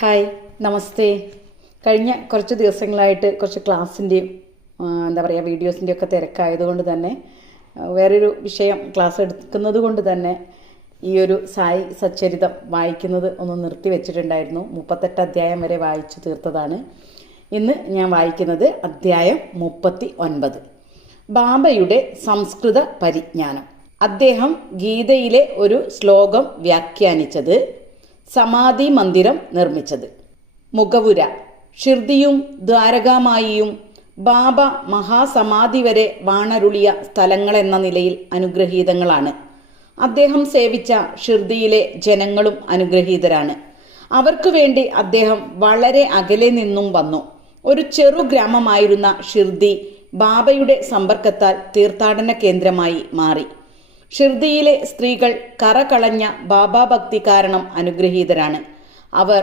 Hi, നമസ്തേ. കഴിഞ്ഞ കുറച്ച് ദിവസങ്ങളായിട്ട് കുറച്ച് ക്ലാസ്സിൻ്റെയും വീഡിയോസിൻ്റെയും ഒക്കെ തിരക്കായതുകൊണ്ട് തന്നെ വേറൊരു വിഷയം ക്ലാസ് എടുക്കുന്നത് കൊണ്ട് തന്നെ ഈ ഒരു സായി സച്ചരിതം വായിക്കുന്നത് ഒന്ന് നിർത്തി വെച്ചിട്ടുണ്ടായിരുന്നു. 38 അധ്യായം വരെ വായിച്ചു തീർത്തതാണ്. ഇന്ന് ഞാൻ വായിക്കുന്നത് അധ്യായം 39. ബാബയുടെ സംസ്കൃത പരിജ്ഞാനം. അദ്ദേഹം ഗീതയിലെ ഒരു ശ്ലോകം വ്യാഖ്യാനിച്ചത്, സമാധി മന്ദിരം നിർമ്മിച്ചത്, മുഖവുര, ഷിർദിയും ദ്വാരകാമായിയും ബാബ മഹാസമാധി വരെ വാണരുളിയ സ്ഥലങ്ങളെന്ന നിലയിൽ അനുഗ്രഹീതങ്ങളാണ്. അദ്ദേഹം സേവിച്ച ഷിർദിയിലെ ജനങ്ങളും അനുഗ്രഹീതരാണ്. അവർക്കു വേണ്ടി അദ്ദേഹം വളരെ അകലെ നിന്നും വന്നു. ഒരു ചെറു ഗ്രാമമായിരുന്ന ഷിർദി ബാബയുടെ സമ്പർക്കത്താൽ തീർത്ഥാടന കേന്ദ്രമായി മാറി. ഷിർദിയിലെ സ്ത്രീകൾ കറകളഞ്ഞ ബാബാഭക്തി കാരണം അനുഗ്രഹീതരാണ്. അവർ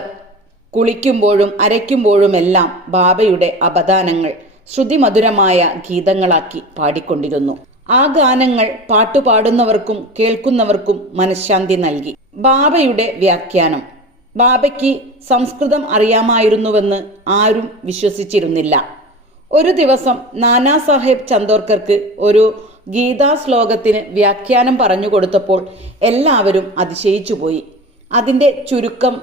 കുളിക്കുമ്പോഴും അരയ്ക്കുമ്പോഴുമെല്ലാം ബാബയുടെ അപദാനങ്ങൾ ശ്രുതിമധുരമായ ഗീതങ്ങളാക്കി പാടിക്കൊണ്ടിരുന്നു. ആ ഗാനങ്ങൾ പാട്ടുപാടുന്നവർക്കും കേൾക്കുന്നവർക്കും മനഃശാന്തി നൽകി. ബാബയുടെ വ്യാഖ്യാനം. ബാബയ്ക്ക് സംസ്കൃതം അറിയാമായിരുന്നുവെന്ന് ആരും വിശ്വസിച്ചിരുന്നില്ല. ഒരു ദിവസം നാനാ സാഹേബ് ചന്ദോർക്കർക്ക് ഒരു ഗീതാ ശ്ലോകത്തിന് വ്യാഖ്യാനം പറഞ്ഞു കൊടുത്തപ്പോൾ എല്ലാവരും അതിശയിച്ചുപോയി. അതിൻ്റെ ചുരുക്കം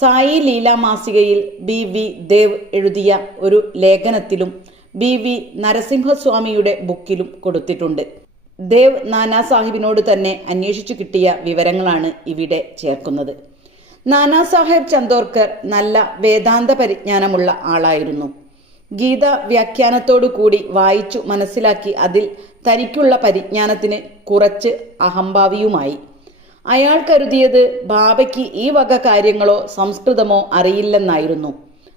സായി ലീല മാസികയിൽ BV ദേവ് എഴുതിയ ഒരു ലേഖനത്തിലും BV നരസിംഹസ്വാമിയുടെ ബുക്കിലും കൊടുത്തിട്ടുണ്ട്. ദേവ് നാനാ സാഹിബിനോട് തന്നെ അന്വേഷിച്ചു കിട്ടിയ വിവരങ്ങളാണ് ഇവിടെ ചേർക്കുന്നത്. നാനാ സാഹേബ് ചന്ദോർക്കർ നല്ല വേദാന്ത പരിജ്ഞാനമുള്ള ആളായിരുന്നു. ഗീത വ്യാഖ്യാനത്തോടു കൂടി വായിച്ചു മനസ്സിലാക്കി അതിൽ തനിക്കുള്ള പരിജ്ഞാനത്തിന് കുറച്ച് അഹംഭാവിയുമായി. അയാൾ കരുതിയത് ബാബയ്ക്ക് ഈ വക കാര്യങ്ങളോ സംസ്കൃതമോ അറിയില്ലെന്നായിരുന്നു.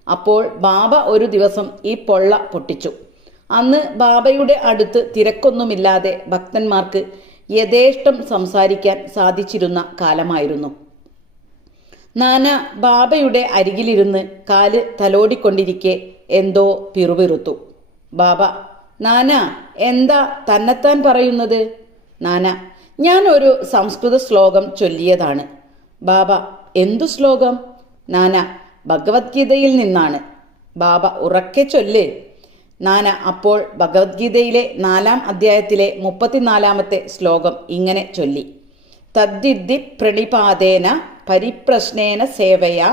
അപ്പോൾ ബാബ ഒരു ദിവസം ഈ പൊള്ള പൊട്ടിച്ചു. അന്ന് ബാബയുടെ അടുത്ത് തിരക്കൊന്നുമില്ലാതെ ഭക്തന്മാർക്ക് യഥേഷ്ടം സംസാരിക്കാൻ സാധിച്ചിരുന്ന കാലമായിരുന്നു. നാന ബാബയുടെ അരികിലിരുന്ന് കാല് തലോടിക്കൊണ്ടിരിക്കെ എന്തോ പിറുപിറുത്തു. ബാബ: നാന, എന്താ തന്നെത്താൻ പറയുന്നത്? നാന: ഞാൻ ഒരു സംസ്കൃത ശ്ലോകം ചൊല്ലിയതാണ്. ബാബ: എന്തു ശ്ലോകം? നാന: ഭഗവത്ഗീതയിൽ നിന്നാണ്. ബാബ: ഉറക്കെ ചൊല്ല്. നാന അപ്പോൾ ഭഗവത്ഗീതയിലെ 4-ാം അധ്യായത്തിലെ 34-ാമത്തെ ശ്ലോകം ഇങ്ങനെ ചൊല്ലി: തദ്ദിദ്ധി പ്രണിപാതേന പരിപ്രശ്നേന സേവയാ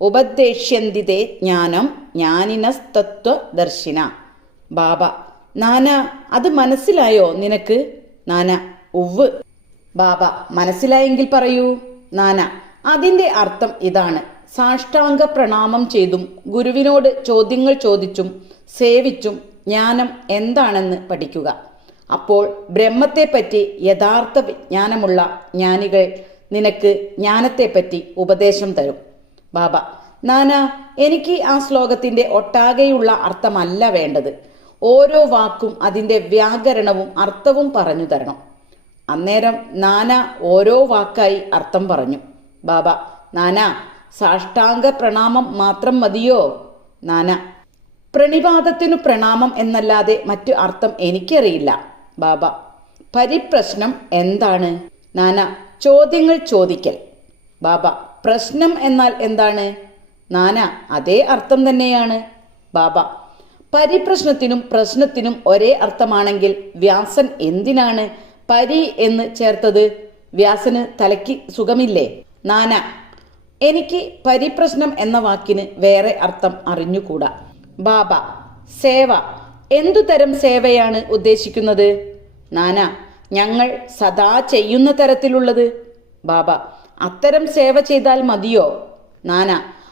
ഉപദേശ്യന്തിതേ ജ്ഞാനം ജ്ഞാനിനസ്തത്വദർശിന. ബാബ: നാന, അത് മനസ്സിലായോ നിനക്ക്? നാന: ഉവ്വ്. ബാബ: മനസ്സിലായെങ്കിൽ പറയൂ. നാന: അതിൻ്റെ അർത്ഥം ഇതാണ്: സാഷ്ടാംഗ പ്രണാമം ചെയ്തും ഗുരുവിനോട് ചോദ്യങ്ങൾ ചോദിച്ചും സേവിച്ചും ജ്ഞാനം എന്താണെന്ന് പഠിക്കുക. അപ്പോൾ ബ്രഹ്മത്തെപ്പറ്റി യഥാർത്ഥ വിജ്ഞാനമുള്ള ജ്ഞാനികൾ നിനക്ക് ജ്ഞാനത്തെപ്പറ്റി ഉപദേശം തരും. ബാബ: നാന, എനിക്ക് ആ ശ്ലോകത്തിൻ്റെ ഒട്ടാകെയുള്ള അർത്ഥമല്ല വേണ്ടത്. ഓരോ വാക്കും അതിൻ്റെ വ്യാകരണവും അർത്ഥവും പറഞ്ഞു തരണം. അന്നേരം നാന ഓരോ വാക്കായി അർത്ഥം പറഞ്ഞു. ബാബ: നാന, സാഷ്ടാംഗ പ്രണാമം മാത്രം മതിയോ? നാന: പ്രണിപാതത്തിനു പ്രണാമം എന്നല്ലാതെ മറ്റു അർത്ഥം എനിക്കറിയില്ല. ബാബ: പരിപ്രശ്നം എന്താണ്? നാന: ചോദ്യങ്ങൾ ചോദിക്കൽ. ബാബ: പ്രശ്നം എന്നാൽ എന്താണ്? നാന: അതേ അർത്ഥം തന്നെയാണ്. ബാബ: പരിപ്രശ്നത്തിനും പ്രശ്നത്തിനും ഒരേ അർത്ഥമാണെങ്കിൽ വ്യാസൻ എന്തിനാണ് പരി എന്ന് ചേർത്തത്? വ്യാസന് തലയ്ക്ക് സുഖമില്ലേ? നാന: എനിക്ക് പരിപ്രശ്നം എന്ന വാക്കിന് വേറെ അർത്ഥം അറിഞ്ഞുകൂടാ. ബാബ: സേവ. എന്തു തരം സേവയാണ് ഉദ്ദേശിക്കുന്നത്? നാന: ഞങ്ങൾ സദാ ചെയ്യുന്ന തരത്തിലുള്ളത്. ബാബ: അത്തരം സേവ ചെയ്താൽ മതിയോ? നാന: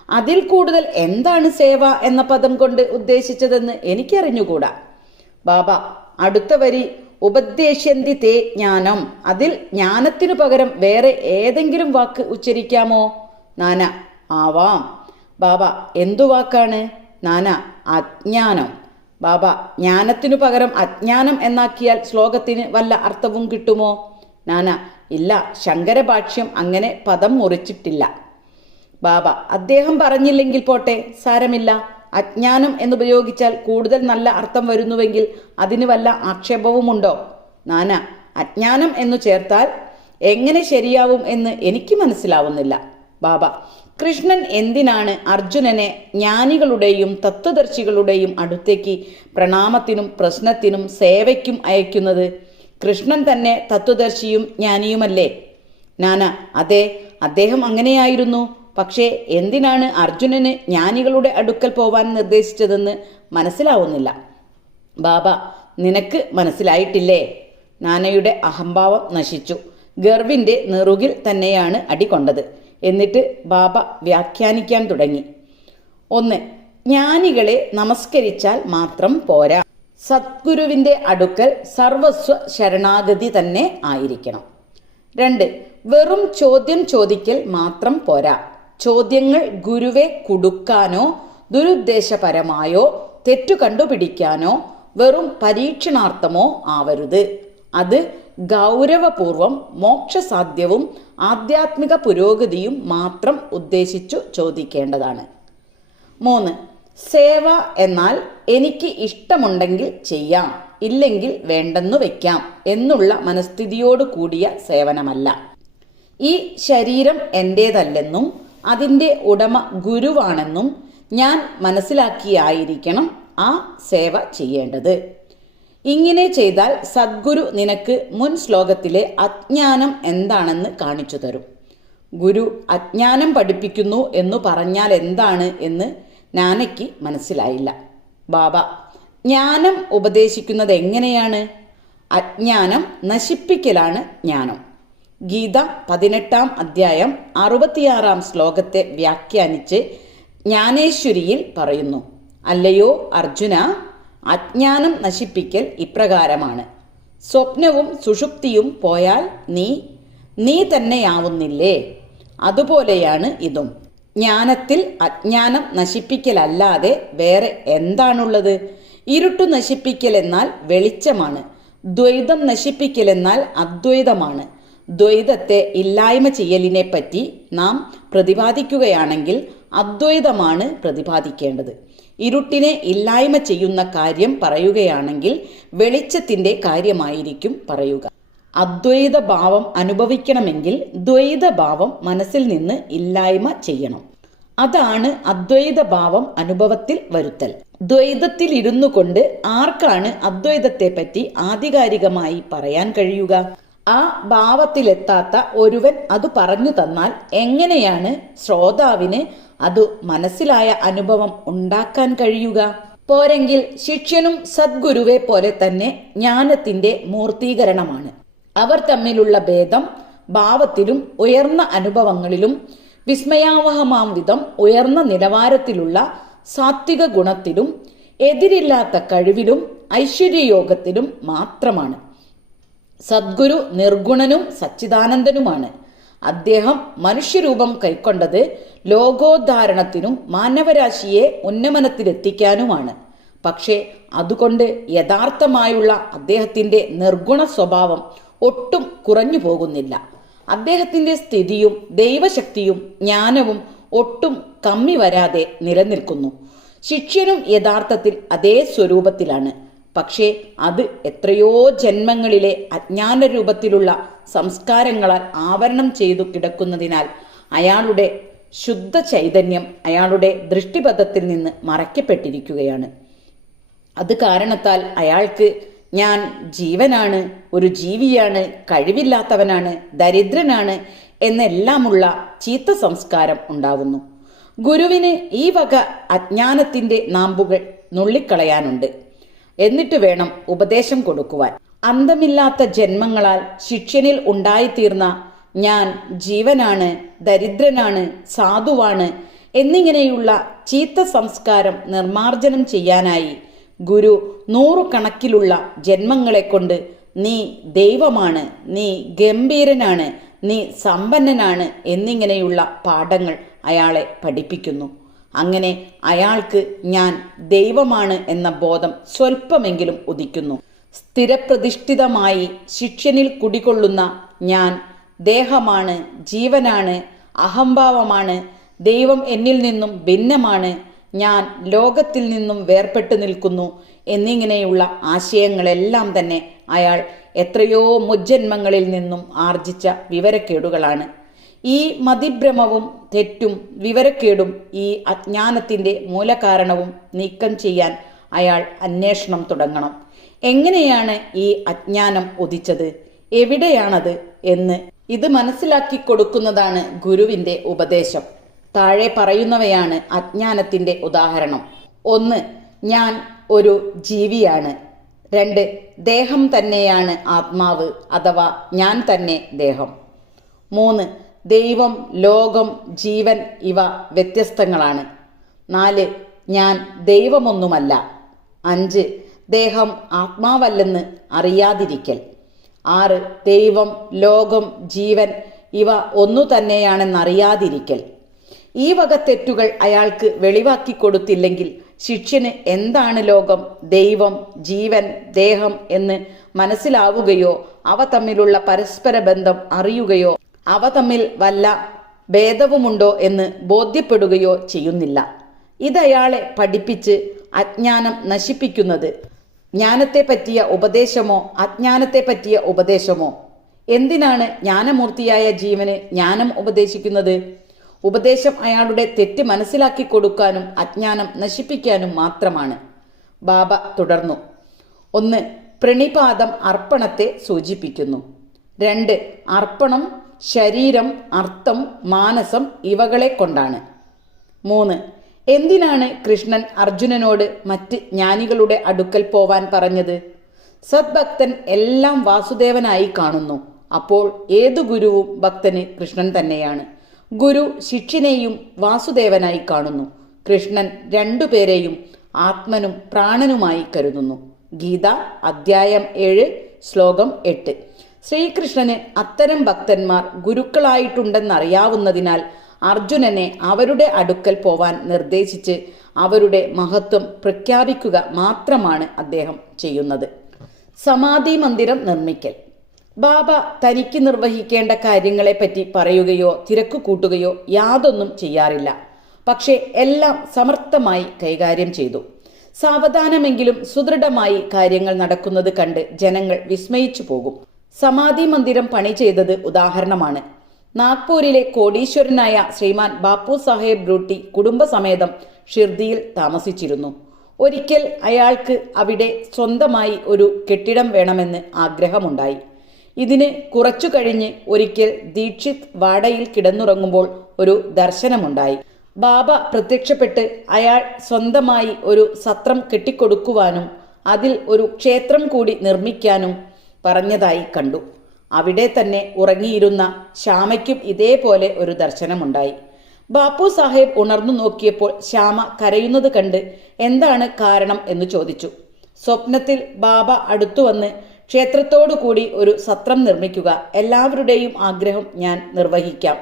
അതിൽ കൂടുതൽ എന്താണ് സേവ എന്ന പദം കൊണ്ട് ഉദ്ദേശിച്ചതെന്ന് എനിക്കറിഞ്ഞുകൂടാ. ബാബ: അടുത്ത വരി ഉപദേശ്യന്തി തേ ജ്ഞാനം, അതിൽ ജ്ഞാനത്തിനു പകരം വേറെ ഏതെങ്കിലും വാക്ക് ഉച്ചരിക്കാമോ? നാന: ആവാം. ബാബ: എന്തു വാക്കാണ്? നാന: അജ്ഞാനം. ബാബ: ജ്ഞാനത്തിനു പകരം അജ്ഞാനം എന്നാക്കിയാൽ ശ്ലോകത്തിന് വല്ല അർത്ഥവും കിട്ടുമോ? നാന: ഇല്ല, ശങ്കരഭാഷ്യം അങ്ങനെ പദം മുറിച്ചിട്ടില്ല. ബാബ: അദ്ദേഹം പറഞ്ഞില്ലെങ്കിൽ പോട്ടെ, സാരമില്ല. അജ്ഞാനം എന്നുപയോഗിച്ചാൽ കൂടുതൽ നല്ല അർത്ഥം വരുന്നുവെങ്കിൽ അതിന് വല്ല ആക്ഷേപവുമുണ്ടോ? നാന: അജ്ഞാനം എന്നു ചേർത്താൽ എങ്ങനെ ശരിയാവും എന്ന് എനിക്ക് മനസ്സിലാവുന്നില്ല. ബാബ: കൃഷ്ണൻ എന്തിനാണ് അർജുനനെ ജ്ഞാനികളുടെയും തത്വദർശികളുടെയും അടുത്തേക്ക് പ്രണാമത്തിനും പ്രശ്നത്തിനും സേവയ്ക്കും അയക്കുന്നത്? കൃഷ്ണൻ തന്നെ തത്വദർശിയും ജ്ഞാനിയുമല്ലേ? നാന: അതെ, അദ്ദേഹം അങ്ങനെയായിരുന്നു. പക്ഷേ എന്തിനാണ് അർജുനന് ജ്ഞാനികളുടെ അടുക്കൽ പോവാൻ നിർദ്ദേശിച്ചതെന്ന് മനസ്സിലാവുന്നില്ല. ബാബ: നിനക്ക് മനസ്സിലായിട്ടില്ലേ? നാനയുടെ അഹംഭാവം നശിച്ചു. ഗർവിൻ്റെ നെറുകിൽ തന്നെയാണ് അടികൊണ്ടത്. എന്നിട്ട് ബാബ വ്യാഖ്യാനിക്കാൻ തുടങ്ങി. 1. ജ്ഞാനികളെ നമസ്കരിച്ചാൽ മാത്രം പോരാ. സദ്ഗുരുവിൻ്റെ അടുക്കൽ സർവസ്വ ശരണാഗതി തന്നെ ആയിരിക്കണം. 2. വെറും ചോദ്യം ചോദിക്കൽ മാത്രം പോരാ. ചോദ്യങ്ങൾ ഗുരുവെ കുടുക്കാനോ ദുരുദ്ദേശപരമായോ തെറ്റു കണ്ടുപിടിക്കാനോ വെറും പരീക്ഷണാർത്ഥമോ ആവരുത്. അത് ഗൗരവപൂർവം മോക്ഷസാധ്യവും ആധ്യാത്മിക പുരോഗതിയും മാത്രം ഉദ്ദേശിച്ചു ചോദിക്കേണ്ടതാണ്. 3. സേവ എന്നാൽ എനിക്ക് ഇഷ്ടമുണ്ടെങ്കിൽ ചെയ്യാം, ഇല്ലെങ്കിൽ വേണ്ടെന്നു വയ്ക്കാം എന്നുള്ള മനസ്ഥിതിയോട് കൂടിയ സേവനമല്ല. ഈ ശരീരം എൻ്റേതല്ലെന്നും അതിൻ്റെ ഉടമ ഗുരുവാണെന്നും ഞാൻ മനസ്സിലാക്കിയായിരിക്കണം ആ സേവ ചെയ്യേണ്ടത്. ഇങ്ങനെ ചെയ്താൽ സദ്ഗുരു നിനക്ക് മുൻ ശ്ലോകത്തിലെ അജ്ഞാനം എന്താണെന്ന് കാണിച്ചു തരും. ഗുരു അജ്ഞാനം പഠിപ്പിക്കുന്നു എന്നു പറഞ്ഞാൽ എന്താണ് എന്ന് നാനയ്ക്ക് മനസ്സിലായില്ല. ബാബ: ജ്ഞാനം ഉപദേശിക്കുന്നത് എങ്ങനെയാണ്? അജ്ഞാനം നശിപ്പിക്കലാണ് ജ്ഞാനം. ഗീത 18-ാം അധ്യായം 66-ാം ശ്ലോകത്തെ വ്യാഖ്യാനിച്ച് ജ്ഞാനേശ്വരിയിൽ പറയുന്നു: അല്ലയോ അർജുന, അജ്ഞാനം നശിപ്പിക്കൽ ഇപ്രകാരമാണ്. സ്വപ്നവും സുഷുപ്തിയും പോയാൽ നീ തന്നെയാവുന്നില്ലേ? അതുപോലെയാണ് ഇതും. ജ്ഞാനത്തിൽ അജ്ഞാനം നശിപ്പിക്കലല്ലാതെ വേറെ എന്താണുള്ളത്? ഇരുട്ടു നശിപ്പിക്കൽ എന്നാൽ വെളിച്ചമാണ്. ദ്വൈതം നശിപ്പിക്കലെന്നാൽ അദ്വൈതമാണ്. ദ്വൈതത്തെ ഇല്ലായ്മ ചെയ്യലിനെ പറ്റി നാം പ്രതിപാദിക്കുകയാണെങ്കിൽ അദ്വൈതമാണ് പ്രതിപാദിക്കേണ്ടത്. ഇരുട്ടിനെ ഇല്ലായ്മ ചെയ്യുന്ന കാര്യം പറയുകയാണെങ്കിൽ വെളിച്ചത്തിൻ്റെ കാര്യമായിരിക്കും പറയുക. അദ്വൈത ഭാവം അനുഭവിക്കണമെങ്കിൽ ദ്വൈതഭാവം മനസ്സിൽ നിന്ന് ഇല്ലായ്മ ചെയ്യണം. അതാണ് അദ്വൈത ഭാവം അനുഭവത്തിൽ വരുത്തൽ. ദ്വൈതത്തിൽ ഇരുന്നു കൊണ്ട് ആർക്കാണ് അദ്വൈതത്തെ പറ്റി ആധികാരികമായി പറയാൻ കഴിയുക? ആ ഭാവത്തിലെത്താത്ത ഒരുവൻ അത് പറഞ്ഞു തന്നാൽ എങ്ങനെയാണ് ശ്രോതാവിന് അത് മനസ്സിലായ അനുഭവം ഉണ്ടാക്കാൻ കഴിയുക? പോരെങ്കിൽ ശിഷ്യനും സദ്ഗുരുവെ പോലെ തന്നെ ജ്ഞാനത്തിന്റെ മൂർത്തീകരണമാണ്. അവർ തമ്മിലുള്ള ഭേദം ഭാവത്തിലും ഉയർന്ന അനുഭവങ്ങളിലും വിസ്മയാവഹമാം വിധം ഉയർന്ന നിലവാരത്തിലുള്ള സാത്വിക ഗുണത്തിലും എതിരില്ലാത്ത കഴിവിലും ഐശ്വര്യയോഗത്തിലും മാത്രമാണ്. സദ്ഗുരു നിർഗുണനും സച്ചിദാനന്ദനുമാണ്. അദ്ദേഹം മനുഷ്യരൂപം കൈക്കൊണ്ടത് ലോകോദ്ധാരണത്തിനും മാനവരാശിയെ ഉന്നമനത്തിലെത്തിക്കാനുമാണ്. പക്ഷേ അതുകൊണ്ട് യഥാർത്ഥമായുള്ള അദ്ദേഹത്തിൻ്റെ നിർഗുണ സ്വഭാവം ഒട്ടും കുറഞ്ഞു പോകുന്നില്ല. അദ്ദേഹത്തിൻ്റെ സ്ഥിതിയും ദൈവശക്തിയും ജ്ഞാനവും ഒട്ടും കമ്മി വരാതെ നിലനിൽക്കുന്നു. ശിഷ്യനും യഥാർത്ഥത്തിൽ അതേ സ്വരൂപത്തിലാണ്. പക്ഷേ അത് എത്രയോ ജന്മങ്ങളിലെ അജ്ഞാന രൂപത്തിലുള്ള സംസ്കാരങ്ങളാൽ ആവരണം ചെയ്തു കിടക്കുന്നതിനാൽ അയാളുടെ ശുദ്ധ ചൈതന്യം അയാളുടെ ദൃഷ്ടിപഥത്തിൽ നിന്ന് മറയ്ക്കപ്പെട്ടിരിക്കുകയാണ്. അത് കാരണത്താൽ അയാൾക്ക് ഞാൻ ജീവനാണ്, ഒരു ജീവിയാണ്, കഴിവില്ലാത്തവനാണ്, ദരിദ്രനാണ് എന്നെല്ലാമുള്ള ചീത്ത സംസ്കാരം ഉണ്ടാവുന്നു. ഗുരുവിന് ഈ വക അജ്ഞാനത്തിൻ്റെ നാമ്പുകൾ നുള്ളിക്കളയാനുണ്ട്. എന്നിട്ട് വേണം ഉപദേശം കൊടുക്കുവാൻ. അന്തമില്ലാത്ത ജന്മങ്ങളാൽ ശിഷ്യനിൽ ഉണ്ടായിത്തീർന്ന ഞാൻ ജീവനാണ്, ദരിദ്രനാണ്, സാധുവാണ് എന്നിങ്ങനെയുള്ള ചീത്ത സംസ്കാരം നിർമാർജനം ചെയ്യാനായി ഗുരു നൂറുകണക്കിലുള്ള ജന്മങ്ങളെ കൊണ്ട് നീ ദൈവമാണ്, നീ ഗംഭീരനാണ്, നീ സമ്പന്നനാണ് എന്നിങ്ങനെയുള്ള പാഠങ്ങൾ അയാളെ പഠിപ്പിക്കുന്നു. അങ്ങനെ അയാൾക്ക് ഞാൻ ദൈവമാണ് എന്ന ബോധം സ്വല്പമെങ്കിലും ഉദിക്കുന്നു. സ്ഥിരപ്രതിഷ്ഠിതമായി ശിഷ്യനിൽ കുടികൊള്ളുന്ന ഞാൻ ദേഹമാണ്, ജീവനാണ്, അഹംഭാവമാണ്, ദൈവം എന്നിൽ നിന്നും ഭിന്നമാണ്, ഞാൻ ലോകത്തിൽ നിന്നും വേർപെട്ടു നിൽക്കുന്നു എന്നിങ്ങനെയുള്ള ആശയങ്ങളെല്ലാം തന്നെ അയാൾ എത്രയോ മുജ്ജന്മങ്ങളിൽ നിന്നും ആർജിച്ച വിവരക്കേടുകളാണ്. ഈ മതിഭ്രമവും തെറ്റും വിവരക്കേടും ഈ അജ്ഞാനത്തിൻ്റെ മൂലകാരണവും നീക്കം ചെയ്യാൻ അയാൾ അന്വേഷണം തുടങ്ങണം. എങ്ങനെയാണ് ഈ അജ്ഞാനം ഉദിച്ചത്, എവിടെയാണത് എന്ന് ഇത് മനസ്സിലാക്കി കൊടുക്കുന്നതാണ് ഗുരുവിൻ്റെ ഉപദേശം. താഴെ പറയുന്നവയാണ് അജ്ഞാനത്തിൻ്റെ ഉദാഹരണം. 1. ഞാൻ ഒരു ജീവിയാണ്. 2. ദേഹം തന്നെയാണ് ആത്മാവ് അഥവാ ഞാൻ തന്നെ ദേഹം. 3. ദൈവം, ലോകം, ജീവൻ ഇവ വ്യത്യസ്തങ്ങളാണ്. 4. ഞാൻ ദൈവമൊന്നുമല്ല. 5. ദേഹം ആത്മാവല്ലെന്ന് അറിയാതിരിക്കൽ. 6. ദൈവം, ലോകം, ജീവൻ ഇവ ഒന്നു തന്നെയാണെന്നറിയാതിരിക്കൽ. ഈ വക തെറ്റുകൾ അയാൾക്ക് വെളിവാക്കി കൊടുത്തില്ലെങ്കിൽ ശിഷ്യന് എന്താണ് ലോകം, ദൈവം, ജീവൻ, ദേഹം എന്ന് മനസ്സിലാവുകയോ അവ തമ്മിലുള്ള പരസ്പര ബന്ധം അറിയുകയോ അവ തമ്മിൽ വല്ല ഭേദവുമുണ്ടോ എന്ന് ബോധ്യപ്പെടുകയോ ചെയ്യുന്നില്ല. ഇതയാളെ പഠിപ്പിച്ച് അജ്ഞാനം നശിപ്പിക്കുന്നത് ജ്ഞാനത്തെ പറ്റിയ ഉപദേശമോ അജ്ഞാനത്തെ പറ്റിയ ഉപദേശമോ? എന്തിനാണ് ജ്ഞാനമൂർത്തിയായ ജീവന് ജ്ഞാനം ഉപദേശിക്കുന്നത്? ഉപദേശം അയാളുടെ തെറ്റ് മനസ്സിലാക്കി കൊടുക്കാനും അജ്ഞാനം നശിപ്പിക്കാനും മാത്രമാണ്. ബാബ തുടർന്നു. 1. പ്രണിപാതം അർപ്പണത്തെ സൂചിപ്പിക്കുന്നു. 2. അർപ്പണം ശരീരം, അർത്ഥം, മാനസം ഇവകളെ കൊണ്ടാണ്. 3. എന്തിനാണ് കൃഷ്ണൻ അർജുനനോട് മറ്റ് ജ്ഞാനികളുടെ അടുക്കൽ പോവാൻ പറഞ്ഞത്? സദ്ഭക്തൻ എല്ലാം വാസുദേവനായി കാണുന്നു. അപ്പോൾ ഏതു ഗുരുവും ഭക്തന് കൃഷ്ണൻ തന്നെയാണ്. ഗുരു ശിഷ്യനെയും വാസുദേവനായി കാണുന്നു. കൃഷ്ണൻ രണ്ടുപേരെയും ആത്മനും പ്രാണനുമായി കരുതുന്നു. ഗീത അധ്യായം 7 ശ്ലോകം 8. ശ്രീകൃഷ്ണന് അത്തരം ഭക്തന്മാർ ഗുരുക്കളായിട്ടുണ്ടെന്നറിയാവുന്നതിനാൽ അർജുനനെ അവരുടെ അടുക്കൽ പോവാൻ നിർദ്ദേശിച്ച് അവരുടെ മഹത്വം പ്രഖ്യാപിക്കുക മാത്രമാണ് അദ്ദേഹം ചെയ്യുന്നത്. സമാധി മന്ദിരം നിർമ്മിക്കൽ. ബാബ തനിക്ക് നിർവഹിക്കേണ്ട കാര്യങ്ങളെപ്പറ്റി പറയുകയോ തിരക്ക് കൂട്ടുകയോ യാതൊന്നും ചെയ്യാറില്ല. പക്ഷേ എല്ലാം സമർത്ഥമായി കൈകാര്യം ചെയ്തു. സാവധാനമെങ്കിലും സുദൃഢമായി കാര്യങ്ങൾ നടക്കുന്നത് കണ്ട് ജനങ്ങൾ വിസ്മയിച്ചു പോകും. സമാധി മന്ദിരം പണി ചെയ്തത് ഉദാഹരണമാണ്. നാഗ്പൂരിലെ കോടീശ്വരനായ ശ്രീമാൻ ബാപ്പു സാഹേബ് ബ്രൂട്ടി കുടുംബസമേതം ഷിർദിയിൽ താമസിച്ചിരുന്നു. ഒരിക്കൽ അയാൾക്ക് അവിടെ സ്വന്തമായി ഒരു കെട്ടിടം വേണമെന്ന് ആഗ്രഹമുണ്ടായി. ഇതിന് കുറച്ചു കഴിഞ്ഞ് ഒരിക്കൽ ദീക്ഷിത് വാടയിൽ കിടന്നുറങ്ങുമ്പോൾ ഒരു ദർശനമുണ്ടായി. ബാബ പ്രത്യക്ഷപ്പെട്ട് അയാൾ സ്വന്തമായി ഒരു സത്രം കെട്ടിക്കൊടുക്കുവാനും അതിൽ ഒരു ക്ഷേത്രം കൂടി നിർമ്മിക്കാനും പറഞ്ഞതായി കണ്ടു. അവിടെ തന്നെ ഉറങ്ങിയിരുന്ന ശ്യാമയ്ക്കും ഇതേപോലെ ഒരു ദർശനമുണ്ടായി. ബാപ്പു സാഹേബ് ഉണർന്നു നോക്കിയപ്പോൾ ശ്യാമ കരയുന്നത് കണ്ട് എന്താണ് കാരണം എന്ന് ചോദിച്ചു. സ്വപ്നത്തിൽ ബാബ അടുത്തു വന്ന് ക്ഷേത്രത്തോടു കൂടി ഒരു സത്രം നിർമ്മിക്കുക, എല്ലാവരുടെയും ആഗ്രഹം ഞാൻ നിർവഹിക്കാം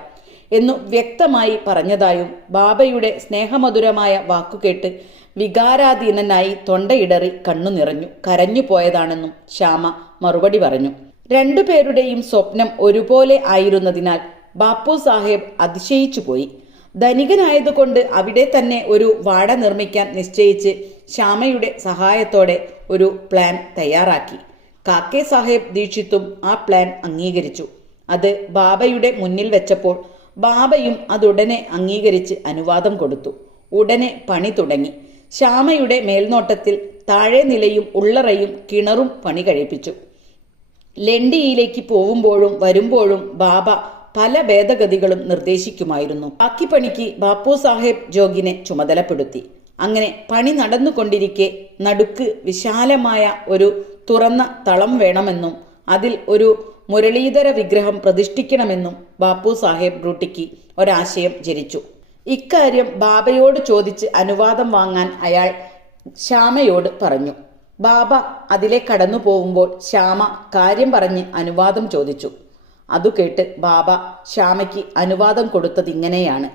എന്നു വ്യക്തമായി പറഞ്ഞതായും ബാബയുടെ സ്നേഹമധുരമായ വാക്കുകേട്ട് വികാരാധീനനായി തൊണ്ടയിടറി കണ്ണു നിറഞ്ഞു കരഞ്ഞു പോയതാണെന്നും ശ്യാമ മറുപടി പറഞ്ഞു. രണ്ടുപേരുടെയും സ്വപ്നം ഒരുപോലെ ആയിരുന്നതിനാൽ ബാപ്പു സാഹേബ് അതിശയിച്ചു പോയി. ധനികനായതുകൊണ്ട് അവിടെ തന്നെ ഒരു വാട നിർമ്മിക്കാൻ നിശ്ചയിച്ച് ശ്യാമയുടെ സഹായത്തോടെ ഒരു പ്ലാൻ തയ്യാറാക്കി. കാക്കെ സാഹേബ് ദീക്ഷിത്തും ആ പ്ലാൻ അംഗീകരിച്ചു. അത് ബാബയുടെ മുന്നിൽ വെച്ചപ്പോൾ ബാബയും അതുടനെ അംഗീകരിച്ച് അനുവാദം കൊടുത്തു. ഉടനെ പണി തുടങ്ങി. ശ്യാമയുടെ മേൽനോട്ടത്തിൽ താഴെ നിലയും ഉള്ളറയും കിണറും പണി കഴിപ്പിച്ചു. ലണ്ടിയിലേക്ക് പോവുമ്പോഴും വരുമ്പോഴും ബാബ പല ഭേദഗതികളും നിർദ്ദേശിക്കുമായിരുന്നു. ബാക്കി പണിക്ക് ബാപ്പു സാഹേബ് ജോഗിനെ ചുമതലപ്പെടുത്തി. അങ്ങനെ പണി നടന്നുകൊണ്ടിരിക്കെ നടുക്ക് വിശാലമായ ഒരു തുറന്ന തളം വേണമെന്നും അതിൽ ഒരു മുരളീധര വിഗ്രഹം പ്രതിഷ്ഠിക്കണമെന്നും ബാപ്പു സാഹേബ് ബ്രൂട്ടിക്ക് ഒരാശയം ജനിച്ചു. ഇക്കാര്യം ബാബയോട് ചോദിച്ച് അനുവാദം വാങ്ങാൻ അയാൾ ശ്യാമയോട് പറഞ്ഞു. ബാബ അതിലെ കടന്നു പോകുമ്പോൾ ശ്യാമ കാര്യം പറഞ്ഞ് അനുവാദം ചോദിച്ചു. അതു കേട്ട് ബാബ ശ്യാമയ്ക്ക് അനുവാദം കൊടുത്തതിങ്ങനെയാണ്: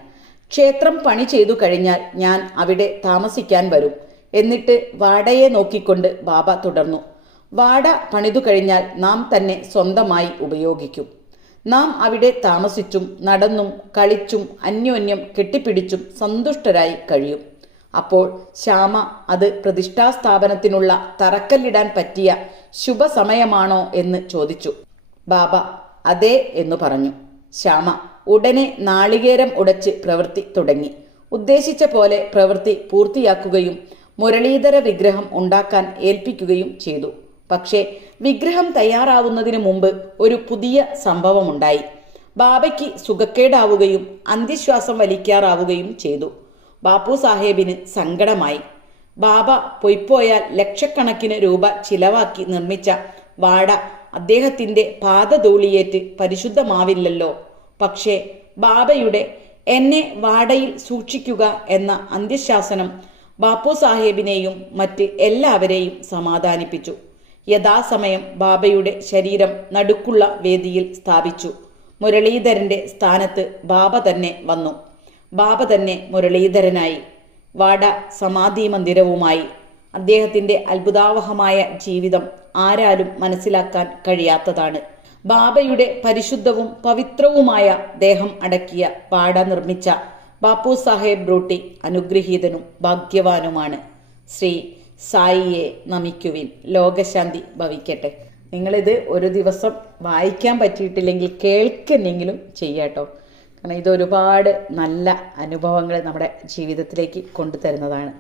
ക്ഷേത്രം പണി ചെയ്തു കഴിഞ്ഞാൽ ഞാൻ അവിടെ താമസിക്കാൻ വരും. എന്നിട്ട് വാടയെ നോക്കിക്കൊണ്ട് ബാബ തുടർന്നു. വാട പണിതു കഴിഞ്ഞാൽ നാം തന്നെ സ്വന്തമായി ഉപയോഗിക്കും. നാം അവിടെ താമസിച്ചും നടന്നും കളിച്ചും അന്യോന്യം കെട്ടിപ്പിടിച്ചും സന്തുഷ്ടരായി കഴിയും. അപ്പോൾ ശ്യാമ അത് പ്രതിഷ്ഠാസ്ഥാപനത്തിനുള്ള തറക്കല്ലിടാൻ പറ്റിയ ശുഭസമയമാണോ എന്ന് ചോദിച്ചു. ബാബ അതെ എന്നു പറഞ്ഞു. ശ്യാമ ഉടനെ നാളികേരം ഉടച്ച് പ്രവൃത്തി തുടങ്ങി. ഉദ്ദേശിച്ച പോലെ പ്രവൃത്തി പൂർത്തിയാക്കുകയും മുരളീധര വിഗ്രഹം ഉണ്ടാക്കാൻ ഏൽപ്പിക്കുകയും ചെയ്തു. പക്ഷേ വിഗ്രഹം തയ്യാറാവുന്നതിന് മുമ്പ് ഒരു പുതിയ സംഭവമുണ്ടായി. ബാബയ്ക്ക് സുഖക്കേടാവുകയും അന്ത്യശ്വാസം വലിക്കാറാവുകയും ചെയ്തു. ബാപ്പു സാഹേബിന് സങ്കടമായി. ബാബ പൊയ്പോയാൽ ലക്ഷക്കണക്കിന് രൂപ ചിലവാക്കി നിർമ്മിച്ച വാട അദ്ദേഹത്തിൻ്റെ പാദധൂളിയേറ്റ് പരിശുദ്ധമാവില്ലല്ലോ. പക്ഷേ ബാബയുടെ എന്നെ വാടയിൽ സൂക്ഷിക്കുക എന്ന അന്ത്യശാസനം ബാപ്പു സാഹേബിനെയും മറ്റ് എല്ലാവരെയും സമാധാനിപ്പിച്ചു. യഥാസമയം ബാബയുടെ ശരീരം നടുക്കുള്ള വേദിയിൽ സ്ഥാപിച്ചു. മുരളീധരന്റെ സ്ഥാനത്ത് ബാബ തന്നെ വന്നു. ബാബ തന്നെ മുരളീധരനായി. വാട സമാധി മന്ദിരവുമായി. അദ്ദേഹത്തിൻ്റെ അത്ഭുതാവഹമായ ജീവിതം ആരാലും മനസ്സിലാക്കാൻ കഴിയാത്തതാണ്. ബാബയുടെ പരിശുദ്ധവും പവിത്രവുമായ ദേഹം അടക്കിയ വാട നിർമ്മിച്ച ബാപ്പു സാഹേബ് ബ്രൂട്ടി അനുഗ്രഹീതനും ഭാഗ്യവാനുമാണ്. ശ്രീ സായിയെ നമിക്കുവിൻ. ലോകശാന്തി ഭവിക്കട്ടെ. നിങ്ങളിത് ഒരു ദിവസം വായിക്കാൻ പറ്റിയിട്ടില്ലെങ്കിൽ കേൾക്കുന്നെങ്കിലും ചെയ്യാട്ടോ. കാരണം ഇതൊരുപാട് നല്ല അനുഭവങ്ങൾ നമ്മുടെ ജീവിതത്തിലേക്ക് കൊണ്ടുതരുന്നതാണ്.